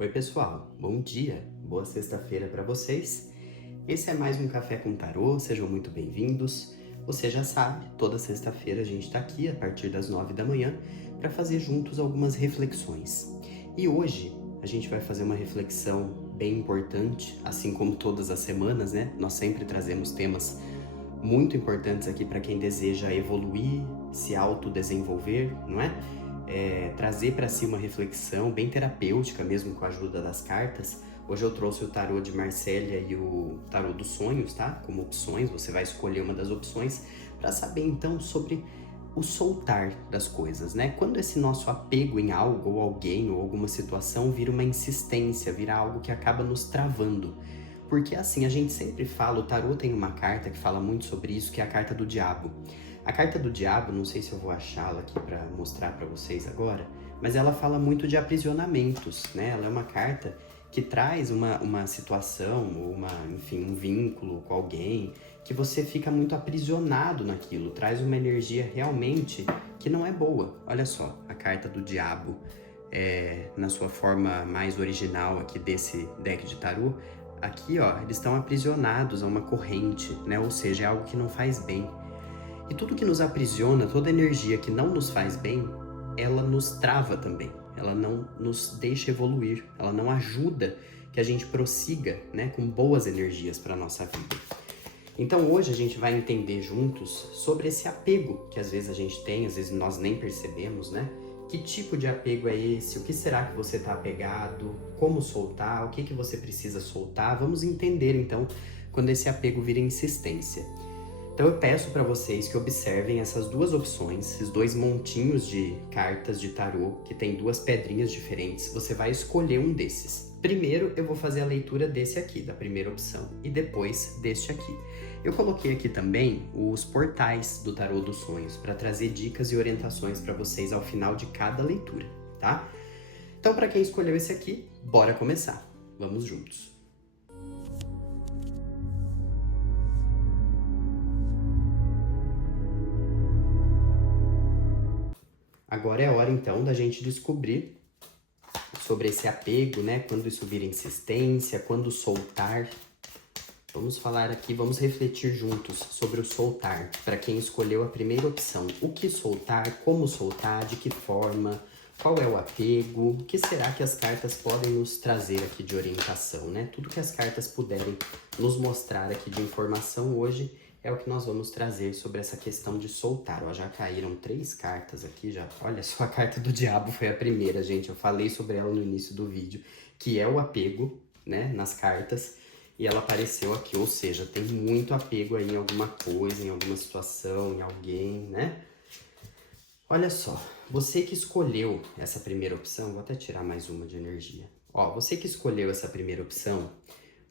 Oi, pessoal. Bom dia. Boa sexta-feira para vocês. Esse é mais um Café com Tarô. Sejam muito bem-vindos. Você já sabe, toda sexta-feira a gente está aqui a partir das 9 da manhã para fazer juntos algumas reflexões. E hoje a gente vai fazer uma reflexão bem importante, assim como todas as semanas, né? Nós sempre trazemos temas muito importantes aqui para quem deseja evoluir, se autodesenvolver, não é? Trazer para si uma reflexão bem terapêutica, mesmo com a ajuda das cartas. Hoje eu trouxe o tarô de Marsella e o tarô dos sonhos, tá? Como opções, você vai escolher uma das opções para saber então sobre o soltar das coisas, né? Quando esse nosso apego em algo ou alguém ou alguma situação vira uma insistência, vira algo que acaba nos travando. Porque assim, a gente sempre fala, o tarô tem uma carta que fala muito sobre isso, que é a carta do diabo. A carta do diabo, não sei se eu vou achá-la aqui para mostrar para vocês agora, mas ela fala muito de aprisionamentos, né? Ela é uma carta que traz uma situação, ou enfim, um vínculo com alguém, que você fica muito aprisionado naquilo, traz uma energia realmente que não é boa. Olha só, a carta do diabo, na sua forma mais original aqui desse deck de tarô, aqui ó, eles estão aprisionados a uma corrente, né? Ou seja, é algo que não faz bem. E tudo que nos aprisiona, toda energia que não nos faz bem, ela nos trava também. Ela não nos deixa evoluir, ela não ajuda que a gente prossiga, né, com boas energias para a nossa vida. Então hoje a gente vai entender juntos sobre esse apego que às vezes a gente tem, às vezes nós nem percebemos, né? Que tipo de apego é esse? O que será que você está apegado? Como soltar? O que você precisa soltar? Vamos entender então quando esse apego vira insistência. Então eu peço para vocês que observem essas duas opções, esses dois montinhos de cartas de tarô, que tem duas pedrinhas diferentes. Você vai escolher um desses. Primeiro eu vou fazer a leitura desse aqui, da primeira opção, e depois deste aqui. Eu coloquei aqui também os portais do tarô dos sonhos, para trazer dicas e orientações para vocês ao final de cada leitura, tá? Então para quem escolheu esse aqui, bora começar. Vamos juntos. Agora é a hora então da gente descobrir sobre esse apego, né? Quando isso vira insistência, quando soltar. Vamos falar aqui, vamos refletir juntos sobre o soltar, para quem escolheu a primeira opção. O que soltar, como soltar, de que forma, qual é o apego, o que será que as cartas podem nos trazer aqui de orientação, né? Tudo que as cartas puderem nos mostrar aqui de informação hoje é o que nós vamos trazer sobre essa questão de soltar. Ó, já caíram 3 cartas aqui, já. Olha só, a carta do diabo foi a primeira, gente. Eu falei sobre ela no início do vídeo, que é o apego, né, nas cartas. E ela apareceu aqui, ou seja, tem muito apego aí em alguma coisa, em alguma situação, em alguém, né? Olha só, você que escolheu essa primeira opção, vou até tirar mais uma de energia. Ó, você que escolheu essa primeira opção,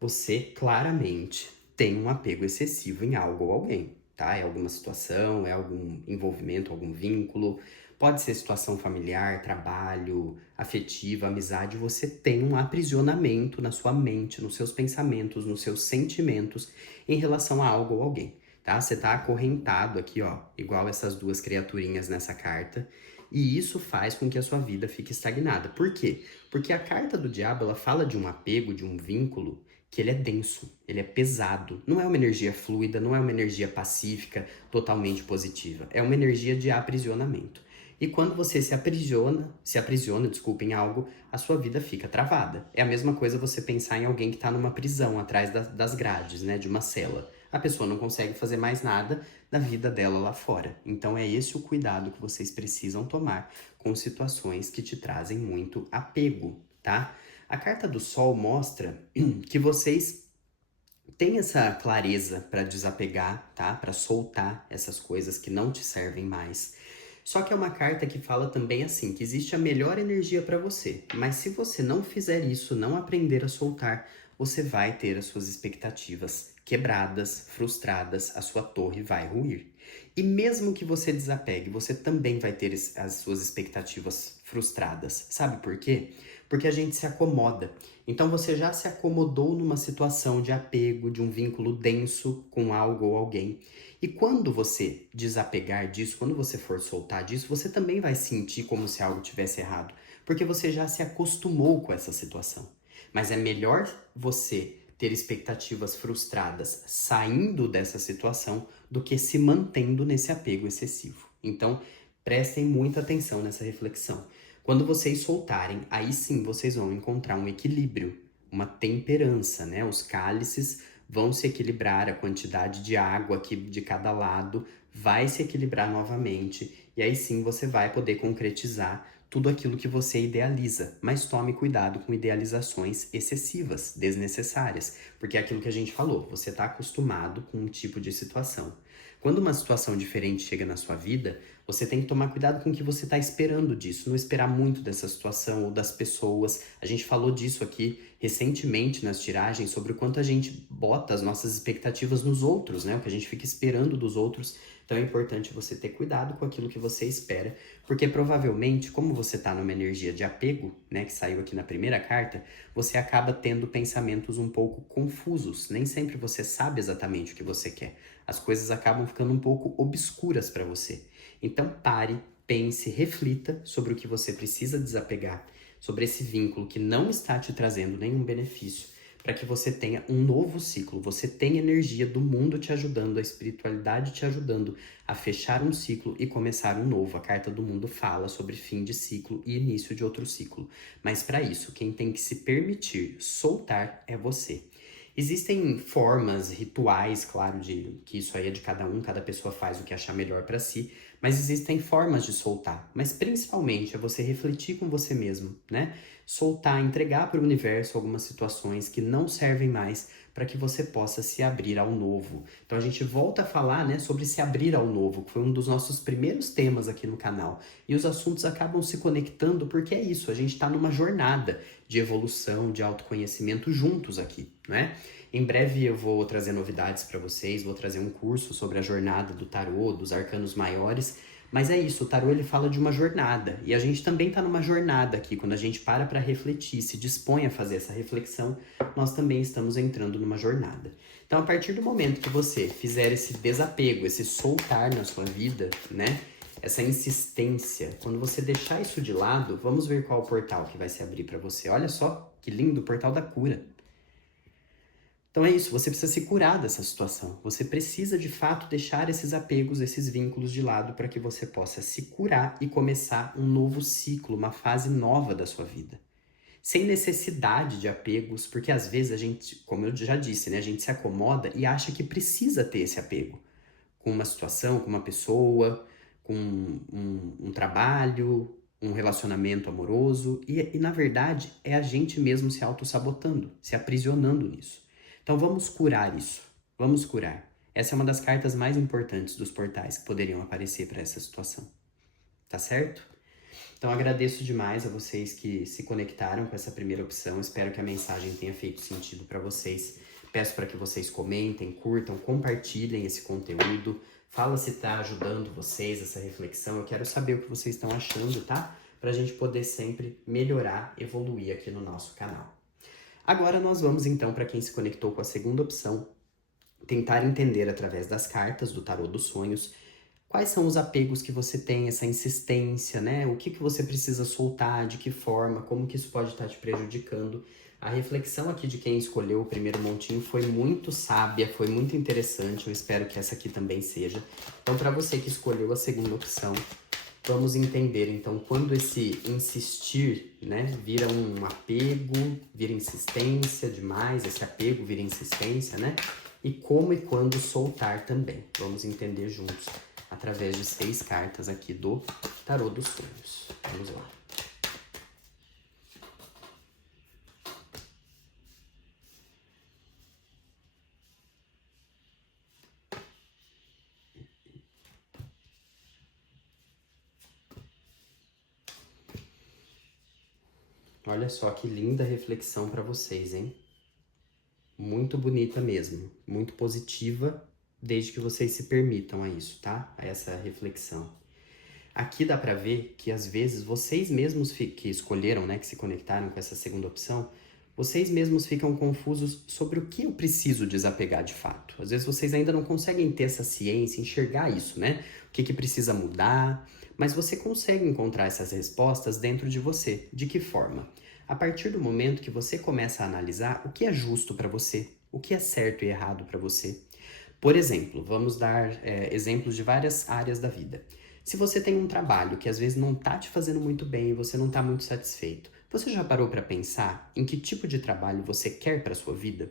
você claramente tem um apego excessivo em algo ou alguém, tá? É alguma situação, é algum envolvimento, algum vínculo, pode ser situação familiar, trabalho, afetiva, amizade, você tem um aprisionamento na sua mente, nos seus pensamentos, nos seus sentimentos em relação a algo ou alguém, tá? Você tá acorrentado aqui, ó, igual essas duas criaturinhas nessa carta, e isso faz com que a sua vida fique estagnada. Por quê? Porque a carta do diabo, ela fala de um apego, de um vínculo, que ele é denso, ele é pesado. Não é uma energia fluida, não é uma energia pacífica, totalmente positiva. É uma energia de aprisionamento. E quando você se aprisiona, desculpa, em algo, a sua vida fica travada. É a mesma coisa você pensar em alguém que está numa prisão, atrás das grades, né, de uma cela. A pessoa não consegue fazer mais nada da vida dela lá fora. Então é esse o cuidado que vocês precisam tomar com situações que te trazem muito apego, tá? A carta do Sol mostra que vocês têm essa clareza para desapegar, tá? Para soltar essas coisas que não te servem mais. Só que é uma carta que fala também assim, que existe a melhor energia para você, mas se você não fizer isso, não aprender a soltar, você vai ter as suas expectativas quebradas, frustradas, a sua torre vai ruir. E mesmo que você desapegue, você também vai ter as suas expectativas frustradas. Sabe por quê? Porque a gente se acomoda. Então você já se acomodou numa situação de apego, de um vínculo denso com algo ou alguém. E quando você desapegar disso, quando você for soltar disso, você também vai sentir como se algo tivesse errado. porque você já se acostumou com essa situação. Mas é melhor você ter expectativas frustradas saindo dessa situação do que se mantendo nesse apego excessivo. Então, prestem muita atenção nessa reflexão. Quando vocês soltarem, aí sim vocês vão encontrar um equilíbrio, uma temperança, né? Os cálices vão se equilibrar, a quantidade de água aqui de cada lado vai se equilibrar novamente, e aí sim você vai poder concretizar tudo aquilo que você idealiza, mas tome cuidado com idealizações excessivas, desnecessárias, porque é aquilo que a gente falou, você está acostumado com um tipo de situação. Quando uma situação diferente chega na sua vida, você tem que tomar cuidado com o que você está esperando disso, não esperar muito dessa situação ou das pessoas. A gente falou disso aqui recentemente nas tiragens, sobre o quanto a gente bota as nossas expectativas nos outros, né? O que a gente fica esperando dos outros. Então é importante você ter cuidado com aquilo que você espera, porque provavelmente, como você está numa energia de apego, né, que saiu aqui na primeira carta, você acaba tendo pensamentos um pouco confusos. Nem sempre você sabe exatamente o que você quer. As coisas acabam ficando um pouco obscuras para você. Então pare, pense, reflita sobre o que você precisa desapegar, sobre esse vínculo que não está te trazendo nenhum benefício, para que você tenha um novo ciclo. Você tem energia do mundo te ajudando, a espiritualidade te ajudando a fechar um ciclo e começar um novo. A carta do mundo fala sobre fim de ciclo e início de outro ciclo. Mas para isso, quem tem que se permitir soltar é você. Existem formas, rituais, claro, de que isso aí é de cada um, cada pessoa faz o que achar melhor para si, mas existem formas de soltar. Mas principalmente é você refletir com você mesmo, né? Soltar, entregar para o universo algumas situações que não servem mais para que você possa se abrir ao novo. Então a gente volta a falar, né, sobre se abrir ao novo, que foi um dos nossos primeiros temas aqui no canal. E os assuntos acabam se conectando porque é isso, a gente está numa jornada de evolução, de autoconhecimento juntos aqui, né? Em breve eu vou trazer novidades para vocês, vou trazer um curso sobre a jornada do tarô, dos arcanos maiores. Mas é isso, o tarô ele fala de uma jornada, e a gente também está numa jornada aqui. Quando a gente para refletir, se dispõe a fazer essa reflexão, nós também estamos entrando numa jornada. Então, a partir do momento que você fizer esse desapego, esse soltar na sua vida, né, essa insistência, quando você deixar isso de lado, vamos ver qual portal que vai se abrir para você. Olha só que lindo, o portal da cura. Então é isso, você precisa se curar dessa situação. Você precisa, de fato, deixar esses apegos, esses vínculos de lado para que você possa se curar e começar um novo ciclo, uma fase nova da sua vida. Sem necessidade de apegos, porque às vezes a gente, como eu já disse, né, a gente se acomoda e acha que precisa ter esse apego com uma situação, com uma pessoa, com um trabalho, um relacionamento amoroso. E na verdade, é a gente mesmo se auto-sabotando, se aprisionando nisso. Então vamos curar isso, vamos curar. Essa é uma das cartas mais importantes dos portais que poderiam aparecer para essa situação, tá certo? Então agradeço demais a vocês que se conectaram com essa primeira opção, espero que a mensagem tenha feito sentido para vocês. Peço para que vocês comentem, curtam, compartilhem esse conteúdo, fala se está ajudando vocês essa reflexão, eu quero saber o que vocês estão achando, tá? Para a gente poder sempre melhorar, evoluir aqui no nosso canal. Agora nós vamos então, para quem se conectou com a segunda opção, tentar entender através das cartas do tarô dos sonhos quais são os apegos que você tem, essa insistência, né? O que você precisa soltar, de que forma, como que isso pode estar te prejudicando. A reflexão aqui de quem escolheu o primeiro montinho foi muito sábia, foi muito interessante, eu espero que essa aqui também seja. Então, para você que escolheu a segunda opção, vamos entender, então, quando esse insistir, né, vira um apego, vira insistência demais, esse apego vira insistência, né? E como e quando soltar também. Vamos entender juntos, através de 6 cartas aqui do Tarô dos Sonhos. Vamos lá. Olha só que linda reflexão para vocês, hein? Muito bonita mesmo, muito positiva, desde que vocês se permitam a isso, tá? A essa reflexão. Aqui dá pra ver que às vezes vocês mesmos que escolheram, né, que se conectaram com essa segunda opção, vocês mesmos ficam confusos sobre o que eu preciso desapegar de fato. Às vezes vocês ainda não conseguem ter essa ciência, enxergar isso, né? O que precisa mudar. Mas você consegue encontrar essas respostas dentro de você. De que forma? A partir do momento que você começa a analisar o que é justo para você, o que é certo e errado para você. Por exemplo, vamos dar exemplos de várias áreas da vida. Se você tem um trabalho que às vezes não está te fazendo muito bem e você não está muito satisfeito, você já parou para pensar em que tipo de trabalho você quer para sua vida?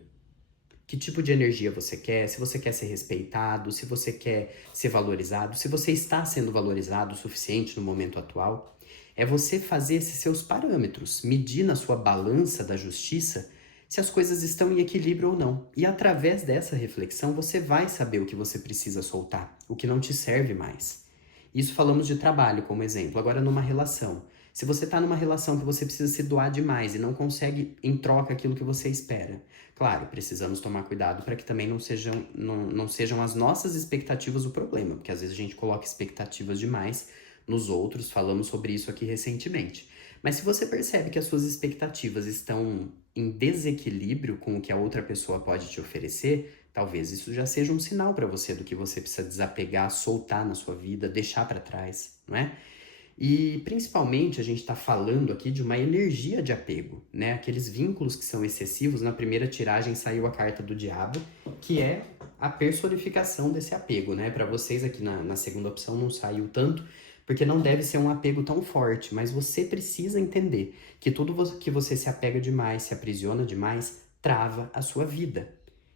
Que tipo de energia você quer? Se você quer ser respeitado, se você quer ser valorizado, se você está sendo valorizado o suficiente no momento atual? É você fazer esses seus parâmetros, medir na sua balança da justiça se as coisas estão em equilíbrio ou não. E através dessa reflexão você vai saber o que você precisa soltar, o que não te serve mais. Isso falamos de trabalho como exemplo. Agora numa relação. Se você está numa relação que você precisa se doar demais e não consegue em troca aquilo que você espera. Claro, precisamos tomar cuidado para que também não sejam as nossas expectativas o problema, porque às vezes a gente coloca expectativas demais nos outros, falamos sobre isso aqui recentemente. Mas se você percebe que as suas expectativas estão em desequilíbrio com o que a outra pessoa pode te oferecer, talvez isso já seja um sinal para você do que você precisa desapegar, soltar na sua vida, deixar para trás, não é? E principalmente a gente está falando aqui de uma energia de apego, né? Aqueles vínculos que são excessivos. Na primeira tiragem saiu a carta do diabo, que é a personificação desse apego, né? Para vocês aqui na segunda opção não saiu tanto, porque não deve ser um apego tão forte, mas você precisa entender que tudo que você se apega demais, se aprisiona demais, trava a sua vida.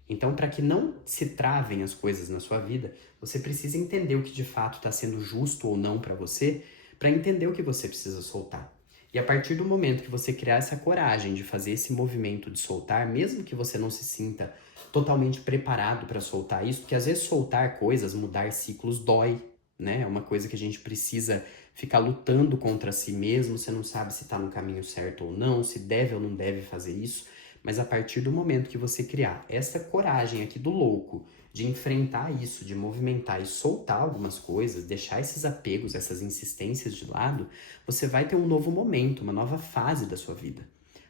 Então, para que não se travem as coisas na sua vida, você precisa entender o que de fato está sendo justo ou não para você, para entender o que você precisa soltar. E a partir do momento que você criar essa coragem de fazer esse movimento de soltar, mesmo que você não se sinta totalmente preparado para soltar isso, porque às vezes soltar coisas, mudar ciclos dói, né? É uma coisa que a gente precisa ficar lutando contra si mesmo, você não sabe se está no caminho certo ou não, se deve ou não deve fazer isso. Mas a partir do momento que você criar essa coragem aqui do louco de enfrentar isso, de movimentar e soltar algumas coisas, deixar esses apegos, essas insistências de lado, você vai ter um novo momento, uma nova fase da sua vida.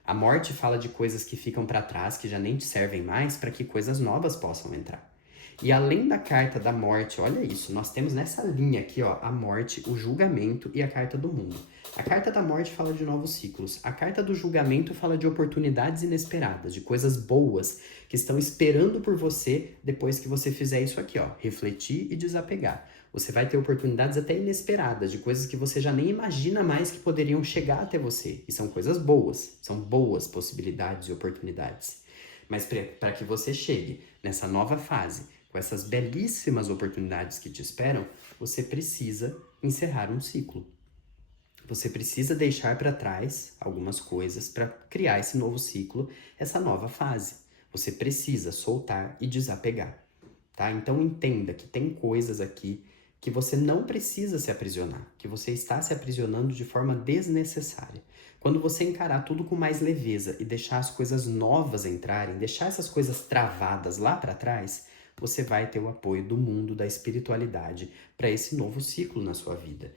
A morte fala de coisas que ficam para trás, que já nem te servem mais, para que coisas novas possam entrar. E além da carta da morte, olha isso, nós temos nessa linha aqui, ó, a morte, o julgamento e a carta do mundo. A carta da morte fala de novos ciclos. A carta do julgamento fala de oportunidades inesperadas, de coisas boas que estão esperando por você depois que você fizer isso aqui, ó, refletir e desapegar. Você vai ter oportunidades até inesperadas, de coisas que você já nem imagina mais que poderiam chegar até você. E são coisas boas, são boas possibilidades e oportunidades. Mas para que você chegue nessa nova fase, com essas belíssimas oportunidades que te esperam, você precisa encerrar um ciclo. Você precisa deixar para trás algumas coisas para criar esse novo ciclo, essa nova fase. Você precisa soltar e desapegar, tá? Então entenda que tem coisas aqui que você não precisa se aprisionar, que você está se aprisionando de forma desnecessária. Quando você encarar tudo com mais leveza e deixar as coisas novas entrarem, deixar essas coisas travadas lá para trás, você vai ter o apoio do mundo, da espiritualidade para esse novo ciclo na sua vida.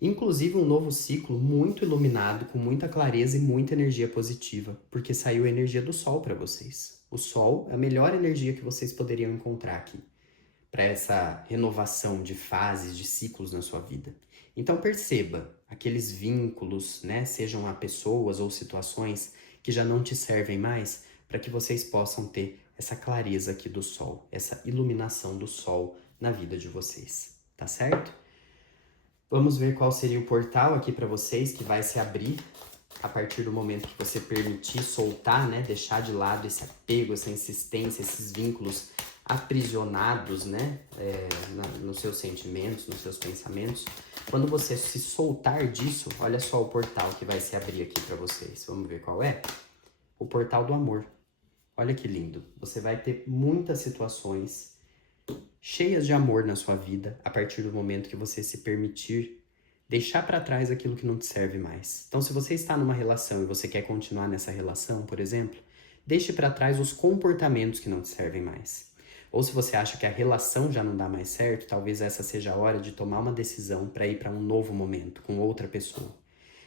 Inclusive um novo ciclo muito iluminado, com muita clareza e muita energia positiva, porque saiu a energia do Sol para vocês. O Sol é a melhor energia que vocês poderiam encontrar aqui para essa renovação de fases, de ciclos na sua vida. Então perceba aqueles vínculos, né, sejam a pessoas ou situações que já não te servem mais, para que vocês possam ter essa clareza aqui do Sol, essa iluminação do Sol na vida de vocês, tá certo? Vamos ver qual seria o portal aqui para vocês que vai se abrir a partir do momento que você permitir soltar, né, deixar de lado esse apego, essa insistência, esses vínculos aprisionados, né, nos seus sentimentos, nos seus pensamentos. Quando você se soltar disso, olha só o portal que vai se abrir aqui para vocês. Vamos ver qual é? O portal do amor. Olha que lindo. Você vai ter muitas situações cheias de amor na sua vida a partir do momento que você se permitir deixar para trás aquilo que não te serve mais. Então, se você está numa relação e você quer continuar nessa relação, por exemplo, deixe para trás os comportamentos que não te servem mais. Ou se você acha que a relação já não dá mais certo, talvez essa seja a hora de tomar uma decisão para ir para um novo momento com outra pessoa.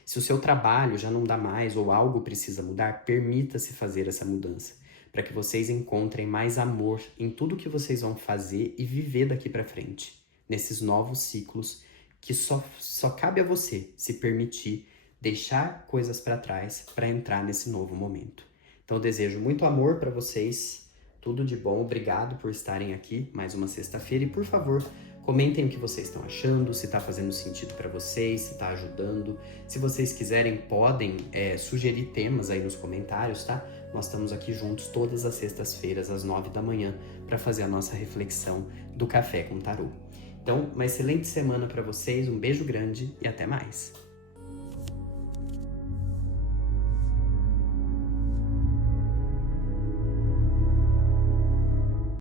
Se o seu trabalho já não dá mais ou algo precisa mudar, permita-se fazer essa mudança, para que vocês encontrem mais amor em tudo que vocês vão fazer e viver daqui para frente, nesses novos ciclos que só cabe a você se permitir deixar coisas para trás para entrar nesse novo momento. Então eu desejo muito amor para vocês, tudo de bom, obrigado por estarem aqui mais uma sexta-feira e por favor, comentem o que vocês estão achando, se está fazendo sentido para vocês, se está ajudando. Se vocês quiserem, podem sugerir temas aí nos comentários, tá? Nós estamos aqui juntos todas as sextas-feiras, às 9 da manhã, para fazer a nossa reflexão do Café com Tarô. Então, uma excelente semana para vocês, um beijo grande e até mais!